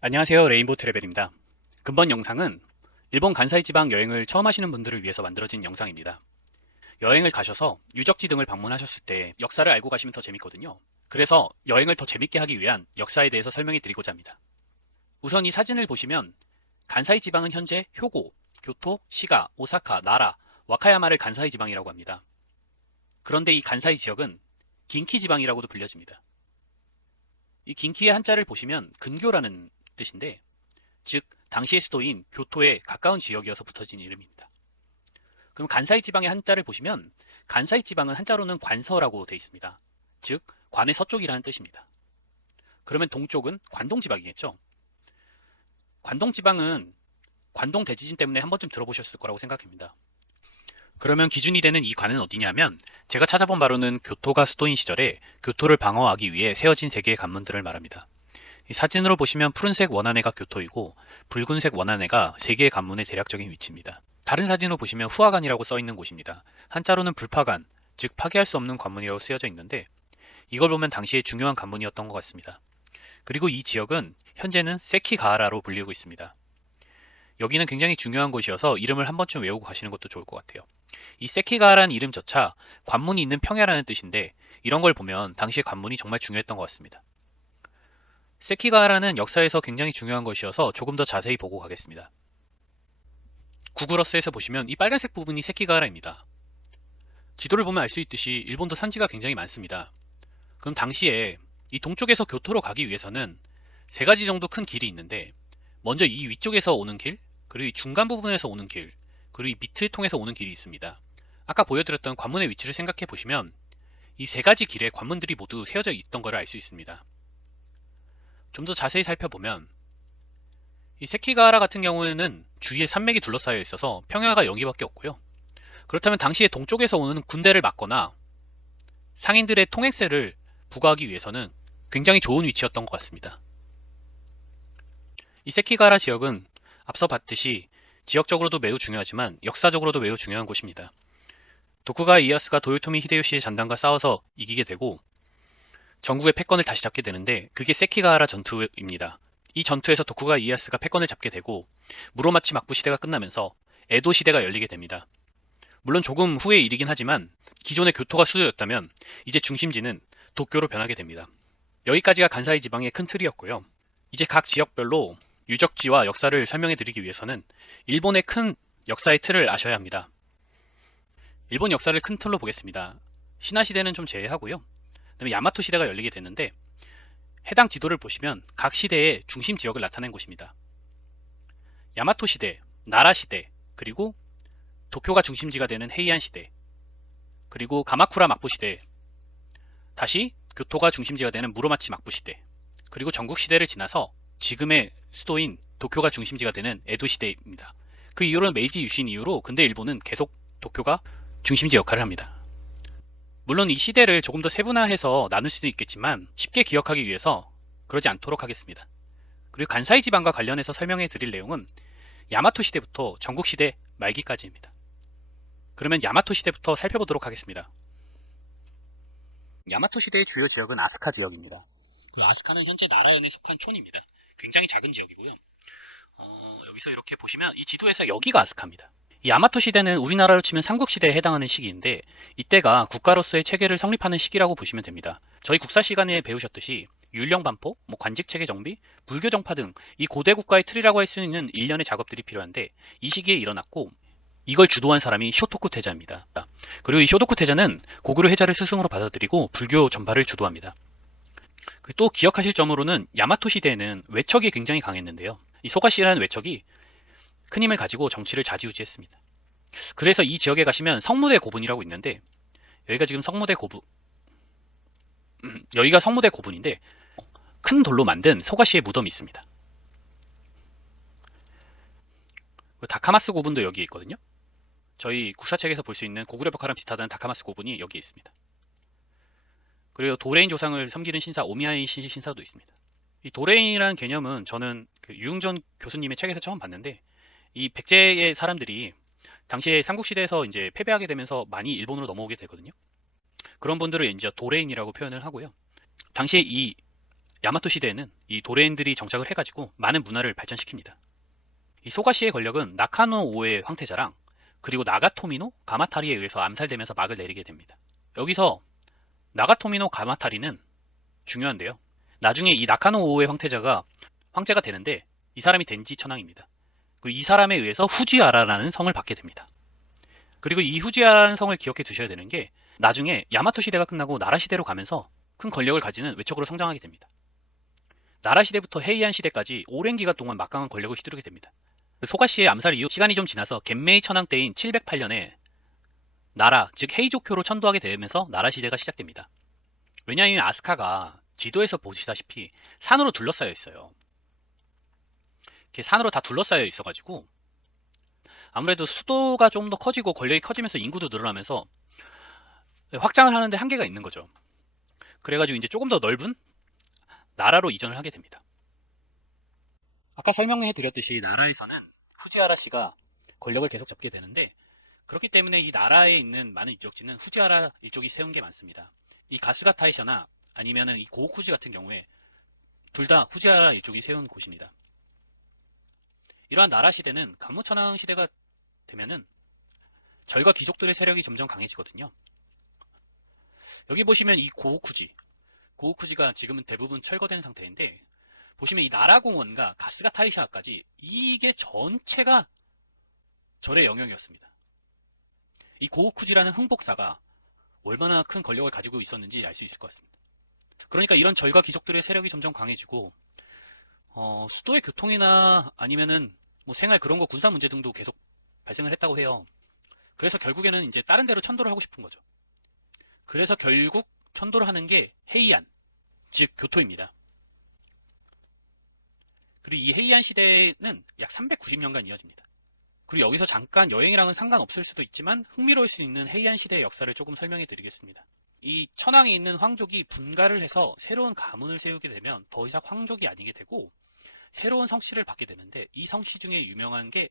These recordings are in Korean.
안녕하세요, 레인보우 트래벨입니다. 금번 영상은 일본 간사이 지방 여행을 처음 하시는 분들을 위해서 만들어진 영상입니다. 여행을 가셔서 유적지 등을 방문하셨을 때 역사를 알고 가시면 더 재밌거든요. 그래서 여행을 더 재밌게 하기 위한 역사에 대해서 설명해 드리고자 합니다. 우선 이 사진을 보시면 간사이 지방은 현재 효고, 교토, 시가, 오사카, 나라, 와카야마를 간사이 지방이라고 합니다. 그런데 이 간사이 지역은 긴키 지방이라고도 불려집니다. 이 긴키의 한자를 보시면 근교라는 뜻인데, 즉 당시의 수도인 교토에 가까운 지역이어서 붙어진 이름입니다. 그럼 간사이 지방의 한자를 보시면 간사이 지방은 한자로는 관서라고 되어 있습니다. 즉 관의 서쪽이라는 뜻입니다. 그러면 동쪽은 관동 지방이겠죠. 관동 지방은 관동 대지진 때문에 한 번쯤 들어보셨을 거라고 생각합니다. 그러면 기준이 되는 이 관은 어디냐면, 제가 찾아본 바로는 교토가 수도인 시절에 교토를 방어하기 위해 세워진 세 개의 관문들을 말합니다. 이 사진으로 보시면 푸른색 원안해가 교토이고 붉은색 원안해가 세 개의 관문의 대략적인 위치입니다. 다른 사진으로 보시면 후화관이라고 써 있는 곳입니다. 한자로는 불파관, 즉 파괴할 수 없는 관문이라고 쓰여져 있는데, 이걸 보면 당시에 중요한 관문이었던 것 같습니다. 그리고 이 지역은 현재는 세키가하라로 불리고 있습니다. 여기는 굉장히 중요한 곳이어서 이름을 한 번쯤 외우고 가시는 것도 좋을 것 같아요. 이 세키가하라는 이름조차 관문이 있는 평야라는 뜻인데, 이런 걸 보면 당시의 관문이 정말 중요했던 것 같습니다. 세키가하라는 역사에서 굉장히 중요한 것이어서 조금 더 자세히 보고 가겠습니다. 구글어스에서 보시면 이 빨간색 부분이 세키가하라입니다. 지도를 보면 알 수 있듯이 일본도 산지가 굉장히 많습니다. 그럼 당시에 이 동쪽에서 교토로 가기 위해서는 세 가지 정도 큰 길이 있는데, 먼저 이 위쪽에서 오는 길, 그리고 이 중간 부분에서 오는 길, 그리고 이 밑을 통해서 오는 길이 있습니다. 아까 보여드렸던 관문의 위치를 생각해 보시면 이 세 가지 길에 관문들이 모두 세워져 있던 것을 알 수 있습니다. 좀 더 자세히 살펴보면 이 세키가하라 같은 경우에는 주위에 산맥이 둘러싸여 있어서 평야가 여기밖에 없고요. 그렇다면 당시에 동쪽에서 오는 군대를 막거나 상인들의 통행세를 부과하기 위해서는 굉장히 좋은 위치였던 것 같습니다. 이 세키가하라 지역은 앞서 봤듯이 지역적으로도 매우 중요하지만 역사적으로도 매우 중요한 곳입니다. 도쿠가와 이에야스가 도요토미 히데요시의 잔당과 싸워서 이기게 되고 전국의 패권을 다시 잡게 되는데, 그게 세키가하라 전투입니다. 이 전투에서 도쿠가와 이에야스가 패권을 잡게 되고 무로마치 막부 시대가 끝나면서 에도 시대가 열리게 됩니다. 물론 조금 후의 일이긴 하지만 기존의 교토가 수도였다면 이제 중심지는 도쿄로 변하게 됩니다. 여기까지가 간사이 지방의 큰 틀이었고요. 이제 각 지역별로 유적지와 역사를 설명해 드리기 위해서는 일본의 큰 역사의 틀을 아셔야 합니다. 일본 역사를 큰 틀로 보겠습니다. 신라 시대는 좀 제외하고요. 그다음에 야마토 시대가 열리게 되는데, 해당 지도를 보시면 각 시대의 중심 지역을 나타낸 곳입니다. 야마토 시대, 나라 시대, 그리고 도쿄가 중심지가 되는 헤이안 시대, 그리고 가마쿠라 막부 시대, 다시 교토가 중심지가 되는 무로마치 막부 시대, 그리고 전국 시대를 지나서 지금의 수도인 도쿄가 중심지가 되는 에도 시대입니다. 그 이후로는 메이지 유신 이후로 근대 일본은 계속 도쿄가 중심지 역할을 합니다. 물론 이 시대를 조금 더 세분화해서 나눌 수도 있겠지만 쉽게 기억하기 위해서 그러지 않도록 하겠습니다. 그리고 간사이 지방과 관련해서 설명해 드릴 내용은 야마토 시대부터 전국 시대 말기까지입니다. 그러면 야마토 시대부터 살펴보도록 하겠습니다. 야마토 시대의 주요 지역은 아스카 지역입니다. 그 아스카는 현재 나라현에 속한 촌입니다. 굉장히 작은 지역이고요. 여기서 이렇게 보시면 이 지도에서 여기가 아스카입니다. 이 야마토 시대는 우리나라로 치면 삼국시대에 해당하는 시기인데, 이때가 국가로서의 체계를 성립하는 시기라고 보시면 됩니다. 저희 국사 시간에 배우셨듯이 율령반포, 관직체계 정비, 불교 정파 등 이 고대 국가의 틀이라고 할 수 있는 일련의 작업들이 필요한데, 이 시기에 일어났고 이걸 주도한 사람이 쇼토쿠 태자입니다. 그리고 이 쇼토쿠 태자는 고구려 해자를 스승으로 받아들이고 불교 전파를 주도합니다. 또 기억하실 점으로는 야마토 시대에는 외척이 굉장히 강했는데요. 이 소가시라는 외척이 큰 힘을 가지고 정치를 좌지우지했습니다. 그래서 이 지역에 가시면 성무대 고분이라고 있는데, 여기가 지금 성무대 고분, 여기가 성무대 고분인데 큰 돌로 만든 소가시의 무덤이 있습니다. 다카마스 고분도 여기에 있거든요. 저희 국사책에서 볼 수 있는 고구려 벽화랑 비슷하다는 다카마스 고분이 여기에 있습니다. 그리고 도레인 조상을 섬기는 신사 오미야이 신사도 있습니다. 이 도레인이라는 개념은 저는 그 유흥전 교수님의 책에서 처음 봤는데, 이 백제의 사람들이 당시에 삼국시대에서 이제 패배하게 되면서 많이 일본으로 넘어오게 되거든요. 그런 분들을 이제 도레인이라고 표현을 하고요. 당시에 이 야마토 시대에는 이 도레인들이 정착을 해가지고 많은 문화를 발전시킵니다. 이 소가시의 권력은 나카노 오의 황태자랑 그리고 나가토미노 가마타리에 의해서 암살되면서 막을 내리게 됩니다. 여기서 나가토미노 가마타리는 중요한데요. 나중에 이 나카노 오의 황태자가 황제가 되는데 이 사람이 덴지 천황입니다. 그리고 이 사람에 의해서 후지아라라는 성을 받게 됩니다. 그리고 이 후지아라는 성을 기억해 두셔야 되는 게 나중에 야마토 시대가 끝나고 나라 시대로 가면서 큰 권력을 가지는 외척으로 성장하게 됩니다. 나라 시대부터 헤이안 시대까지 오랜 기간 동안 막강한 권력을 휘두르게 됩니다. 소가시의 암살 이후 시간이 좀 지나서 겐메이 천황 때인 708년에 나라, 즉 헤이조쿄로 천도하게 되면서 나라 시대가 시작됩니다. 왜냐하면 아스카가 지도에서 보시다시피 산으로 둘러싸여 있어요. 이렇게 산으로 다 둘러싸여 있어가지고 아무래도 수도가 좀 더 커지고 권력이 커지면서 인구도 늘어나면서 확장을 하는데 한계가 있는 거죠. 그래가지고 이제 조금 더 넓은 나라로 이전을 하게 됩니다. 아까 설명해 드렸듯이 나라에서는 후지하라 씨가 권력을 계속 잡게 되는데 그렇기 때문에 이 나라에 있는 많은 유적지는 후지하라 일족이 세운 게 많습니다. 이 가스가타이셔나 아니면은 이 고오쿠지 같은 경우에 둘 다 후지하라 일족이 세운 곳입니다. 이러한 나라 시대는 간무천황 시대가 되면은 절과 귀족들의 세력이 점점 강해지거든요. 여기 보시면 이 고오쿠지가 지금은 대부분 철거된 상태인데 보시면 이 나라공원과 가스가타이샤까지 이게 전체가 절의 영역이었습니다. 이 고오쿠지라는 흥복사가 얼마나 큰 권력을 가지고 있었는지 알 수 있을 것 같습니다. 그러니까 이런 절과 귀족들의 세력이 점점 강해지고 수도의 교통이나 아니면은 뭐 생활 그런 거 군사 문제 등도 계속 발생을 했다고 해요. 그래서 결국에는 이제 다른 데로 천도를 하고 싶은 거죠. 그래서 결국 천도를 하는 게 헤이안, 즉 교토입니다. 그리고 이 헤이안 시대는 약 390년간 이어집니다. 그리고 여기서 잠깐 여행이랑은 상관없을 수도 있지만 흥미로울 수 있는 헤이안 시대의 역사를 조금 설명해 드리겠습니다. 이 천황에 있는 황족이 분가를 해서 새로운 가문을 세우게 되면 더 이상 황족이 아니게 되고 새로운 성씨를 받게 되는데 이 성씨 중에 유명한 게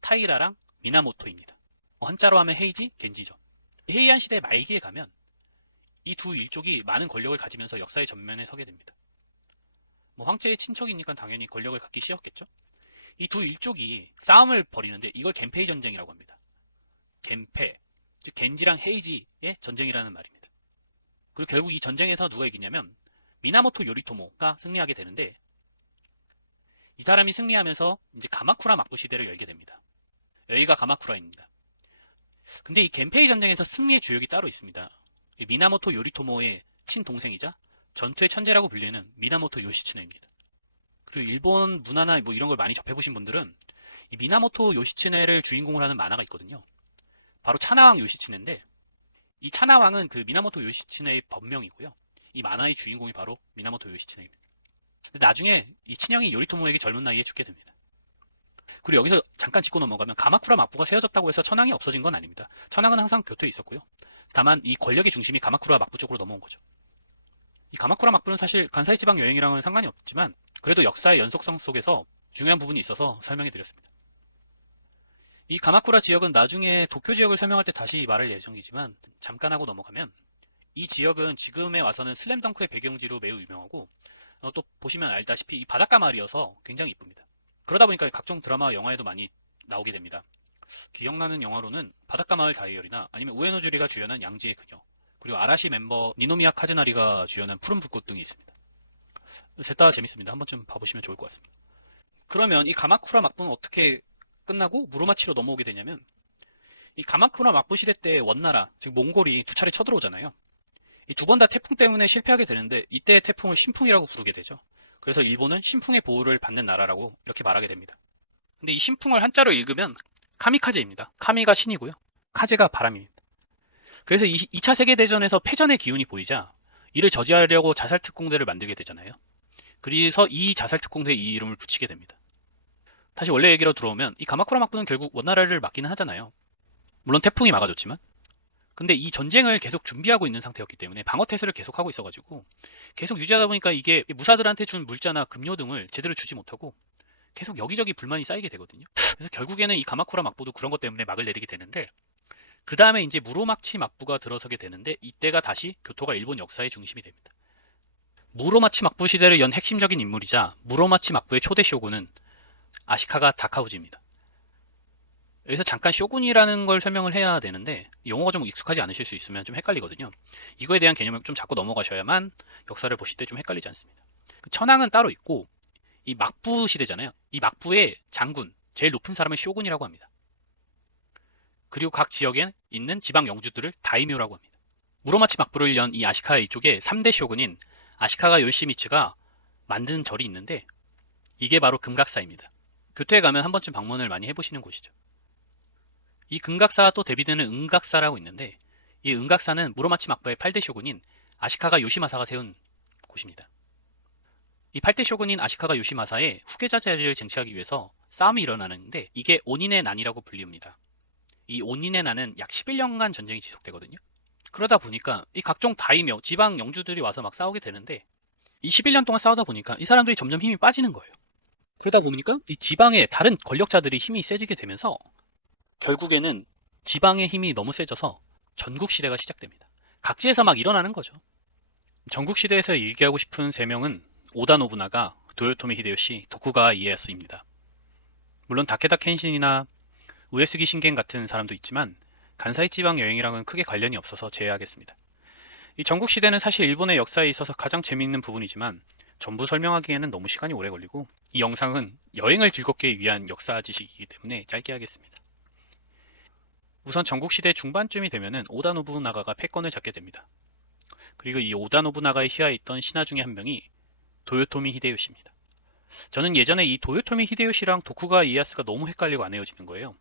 타이라랑 미나모토입니다. 한자로 하면 헤이지, 겐지죠. 헤이안 시대 말기에 가면 이 두 일족이 많은 권력을 가지면서 역사의 전면에 서게 됩니다. 뭐 황제의 친척이니까 당연히 권력을 갖기 쉬웠겠죠. 이 두 일족이 싸움을 벌이는데 이걸 겐페이 전쟁이라고 합니다. 겐페, 즉 겐지랑 헤이지의 전쟁이라는 말입니다. 그리고 결국 이 전쟁에서 누가 이기냐면 미나모토 요리토모가 승리하게 되는데 이 사람이 승리하면서 이제 가마쿠라 막부 시대를 열게 됩니다. 여기가 가마쿠라입니다. 근데 이 겐페이 전쟁에서 승리의 주역이 따로 있습니다. 이 미나모토 요리토모의 친동생이자 전투의 천재라고 불리는 미나모토 요시츠네입니다. 그리고 일본 문화나 뭐 이런 걸 많이 접해보신 분들은 이 미나모토 요시츠네를 주인공으로 하는 만화가 있거든요. 바로 차나왕 요시츠네인데 이 차나왕은 그 미나모토 요시츠네의 법명이고요. 이 만화의 주인공이 바로 미나모토 요시츠네입니다. 근데 나중에 이 친형이 요리토모에게 젊은 나이에 죽게 됩니다. 그리고 여기서 잠깐 짚고 넘어가면 가마쿠라 막부가 세워졌다고 해서 천황이 없어진 건 아닙니다. 천황은 항상 교토에 있었고요. 다만 이 권력의 중심이 가마쿠라 막부 쪽으로 넘어온 거죠. 이 가마쿠라 막부는 사실 간사이 지방 여행이랑은 상관이 없지만 그래도 역사의 연속성 속에서 중요한 부분이 있어서 설명해 드렸습니다. 이 가마쿠라 지역은 나중에 도쿄 지역을 설명할 때 다시 말할 예정이지만 잠깐 하고 넘어가면 이 지역은 지금에 와서는 슬램덩크의 배경지로 매우 유명하고 또 보시면 알다시피 이 바닷가 마을이어서 굉장히 이쁩니다. 그러다 보니까 각종 드라마, 영화에도 많이 나오게 됩니다. 기억나는 영화로는 바닷가 마을 다이어리나 아니면 우에노주리가 주연한 양지의 그녀, 그리고 아라시 멤버 니노미야 카즈나리가 주연한 푸른 불꽃 등이 있습니다. 셋 다 재밌습니다. 한 번쯤 봐보시면 좋을 것 같습니다. 그러면 이 가마쿠라 막부는 어떻게 끝나고 무로마치로 넘어오게 되냐면 이 가마쿠라 막부 시대 때 원나라, 즉 몽골이 두 차례 쳐들어오잖아요. 이 두 번 다 태풍 때문에 실패하게 되는데 이때의 태풍을 신풍이라고 부르게 되죠. 그래서 일본은 신풍의 보호를 받는 나라라고 이렇게 말하게 됩니다. 근데 이 신풍을 한자로 읽으면 카미카제입니다. 카미가 신이고요. 카제가 바람입니다. 그래서 2차 세계대전에서 패전의 기운이 보이자 이를 저지하려고 자살특공대를 만들게 되잖아요. 그래서 이 자살특공대에 이 이름을 붙이게 됩니다. 다시 원래 얘기로 들어오면 이 가마쿠라 막부는 결국 원나라를 막기는 하잖아요. 물론 태풍이 막아줬지만. 근데 이 전쟁을 계속 준비하고 있는 상태였기 때문에 방어태세를 계속하고 있어가지고 계속 유지하다 보니까 이게 무사들한테 준 물자나 급료 등을 제대로 주지 못하고 계속 여기저기 불만이 쌓이게 되거든요. 그래서 결국에는 이 가마쿠라 막부도 그런 것 때문에 막을 내리게 되는데 그 다음에 이제 무로마치 막부가 들어서게 되는데 이때가 다시 교토가 일본 역사의 중심이 됩니다. 무로마치 막부 시대를 연 핵심적인 인물이자 무로마치 막부의 초대 쇼군은 아시카가 다카우지입니다. 여기서 잠깐 쇼군이라는 걸 설명을 해야 되는데 용어가 좀 익숙하지 않으실 수 있으면 좀 헷갈리거든요. 이거에 대한 개념을 좀 잡고 넘어가셔야만 역사를 보실 때 좀 헷갈리지 않습니다. 천황은 따로 있고 이 막부 시대잖아요. 이 막부의 장군, 제일 높은 사람을 쇼군이라고 합니다. 그리고 각 지역에 있는 지방 영주들을 다이묘라고 합니다. 무로마치 막부를 연 이 아시카의 이쪽에 3대 쇼군인 아시카가 요시미츠가 만든 절이 있는데 이게 바로 금각사입니다. 교토에 가면 한 번쯤 방문을 많이 해보시는 곳이죠. 이 금각사와 또 대비되는 은각사라고 있는데 이 은각사는 무로마치 막부의 8대 쇼군인 아시카가 요시마사가 세운 곳입니다. 이 8대 쇼군인 아시카가 요시마사의 후계자 자리를 쟁취하기 위해서 싸움이 일어나는데 이게 온인의 난이라고 불립니다. 이 온인의 난은 약 11년간 전쟁이 지속되거든요. 그러다 보니까 이 각종 다이묘, 지방 영주들이 와서 막 싸우게 되는데 이 11년 동안 싸우다 보니까 이 사람들이 점점 힘이 빠지는 거예요. 그러다 보니까 이 지방의 다른 권력자들이 힘이 세지게 되면서 결국에는 지방의 힘이 너무 세져서 전국시대가 시작됩니다. 각지에서 막 일어나는 거죠. 전국시대에서 얘기하고 싶은 세 명은 오다 노부나가, 도요토미 히데요시, 도쿠가와 이에야스입니다. 물론 다케다 켄신이나 우에스기 신겐 같은 사람도 있지만 간사이 지방 여행이랑은 크게 관련이 없어서 제외하겠습니다. 이 전국시대는 사실 일본의 역사에 있어서 가장 재미있는 부분이지만 전부 설명하기에는 너무 시간이 오래 걸리고 이 영상은 여행을 즐겁게 위한 역사 지식이기 때문에 짧게 하겠습니다. 우선 전국시대 중반쯤이 되면은 오다 노부나가가 패권을 잡게 됩니다. 그리고 이 오다 노부나가의 휘하에 있던 신하 중에 한 명이 도요토미 히데요시입니다. 저는 예전에 이 도요토미 히데요시랑 도쿠가와 이에야스가 너무 헷갈리고 안 헤어지는 거예요.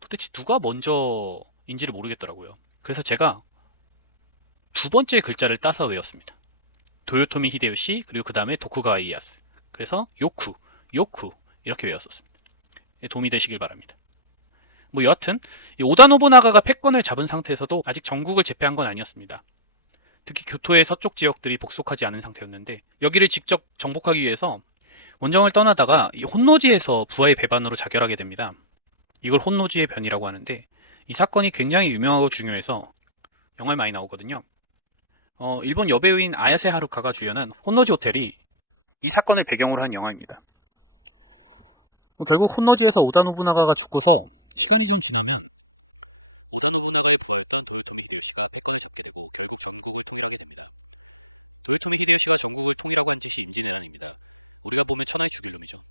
도대체 누가 먼저인지를 모르겠더라고요. 그래서 제가 두 번째 글자를 따서 외웠습니다. 도요토미 히데요시 그리고 그 다음에 도쿠가와 이에야스. 그래서 요쿠 이렇게 외웠었습니다. 도움이 되시길 바랍니다. 뭐 여하튼 이 오다 노부나가가 패권을 잡은 상태에서도 아직 전국을 제패한 건 아니었습니다. 특히 교토의 서쪽 지역들이 복속하지 않은 상태였는데 여기를 직접 정복하기 위해서 원정을 떠나다가 이 혼노지에서 부하의 배반으로 자결하게 됩니다. 이걸 혼노지의 변이라고 하는데 이 사건이 굉장히 유명하고 중요해서 영화에 많이 나오거든요. 일본 여배우인 아야세 하루카가 주연한 혼노지 호텔이 이 사건을 배경으로 한 영화입니다. 결국 혼노지에서 오다 노부나가가 죽고서 시간이 좀 지나면 오다 노부나가의 부하였던 도요토미 히데요시가 패권을 잡게 되고 결국 전국을 통일하게 됩니다. 도요토미 히데요시가 전국을 통일하고 한 짓이 임진왜란입니다. 우리가 보면 천하의 죽일 놈이죠.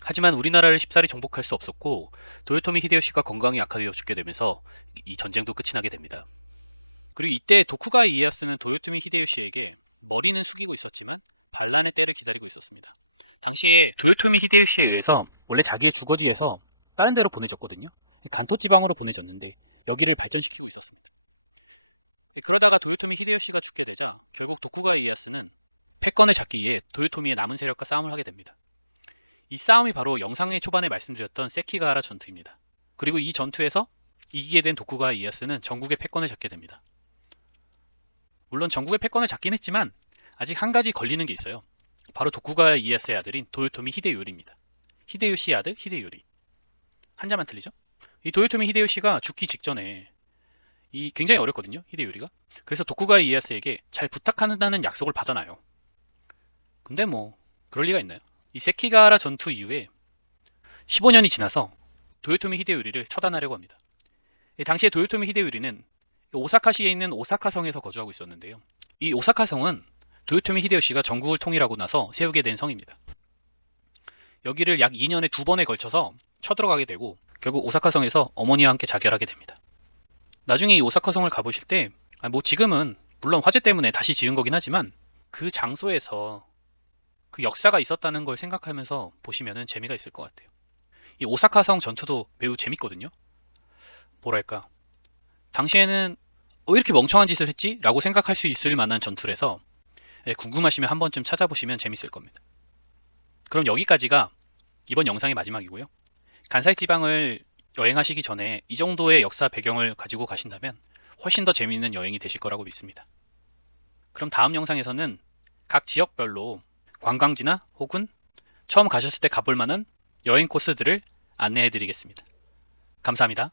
하지만 우리나라를 쉽사리 정복할 수 없었고 도요토미 히데요시가 건강이 악화되어 죽게 되면서 이 전쟁도 끝이 나게 됩니다. 그리고 이때 도쿠가와 이에야스는 도요토미 히데요시에게 머리는 숙이고 있었지만 반란의 때를 기다리고 있었습니다. 당시에 도요토미 히데요시에 의해서 원래 자기의 주거지에서 다른 데로 보내졌거든요. 간토 지방으로 보내졌는데 여기를 발전시키고 있었습니다. 그러다가 도요토미 히데요시가 죽게 되자 결국 도쿠가와 이에야스는 패권을 잡기 위해 도요토미의 남은 세력과 싸움을 하게 됩니다. 이 싸움이 바로 영상의 초반에 말씀드렸던 세키가하라 전투입니다. 그리고 이 전투에서 이기게 된 도쿠가와 이에야스는 전국의 패권을 잡게 됩니다. 물론 전국의 패권을 잡긴 했지만 아직 한 가지 걸리는 게 있어요. 바로 도쿠가와 이에야스의 아들인 도요토미 히데요리입니다. 히데요시의 아들 히데요리. 한자만 틀리죠? 이 도요토미 히데요시가 죽기 직전에 이 굉장히 어렸거든요. 히데요리가. 그래서 도쿠가와 이에야스에게 잘 부탁한다는 약속을 받아놔요. 근데 뭐 그럴 리가 있나요? 이 세키가하라 전투 이후에 15년이 지나서 도요토미 히데요리를 처단하려고 합니다. 당시에 도요토미 히데요리는 오사카시에 있는 오사카성에서 거주하고 있었는데요. 이 오사카성은 도요토미 히데요시가 전국을 통일하고 나서 세우게 된 성입니다. 여기를 약 2년에 2번에 걸쳐서 쳐들어가게 되고 결국 오사카성에서 어머니와 함께 자결하게 됩니다. 나중에 이 오사카성을 가보실 때 뭐 지금은 물론 화재 때문에 다시 지은 거긴 하지만 그 장소에서 그 역사가 있었다는 걸 생각하면서 보시면 재미가 있을 것 같아요. 이 오사카성 전투도 매우 재밌거든요. 뭐랄까 당시에는 이렇게 멍청한 짓을 했지? 라고 생각할 수 있을 만한 전투라서 궁금하시면 한 번쯤 찾아보시면 재밌을 겁니다. 그럼 여기까지가 이번 영상의 마지막이고요. 간사이 지방을 여행하시기 전에 이 정도의 역사 배경을 가지고 가신다면 훨씬 더 재미있는 여행이 되실 거라고 믿습니다. 그럼 다음 영상에서는 각 지역별로 관광지나 혹은 처음 가셨을 때 가볼 만한 여행 코스들을 안내해 드리겠습니다. 감사합니다.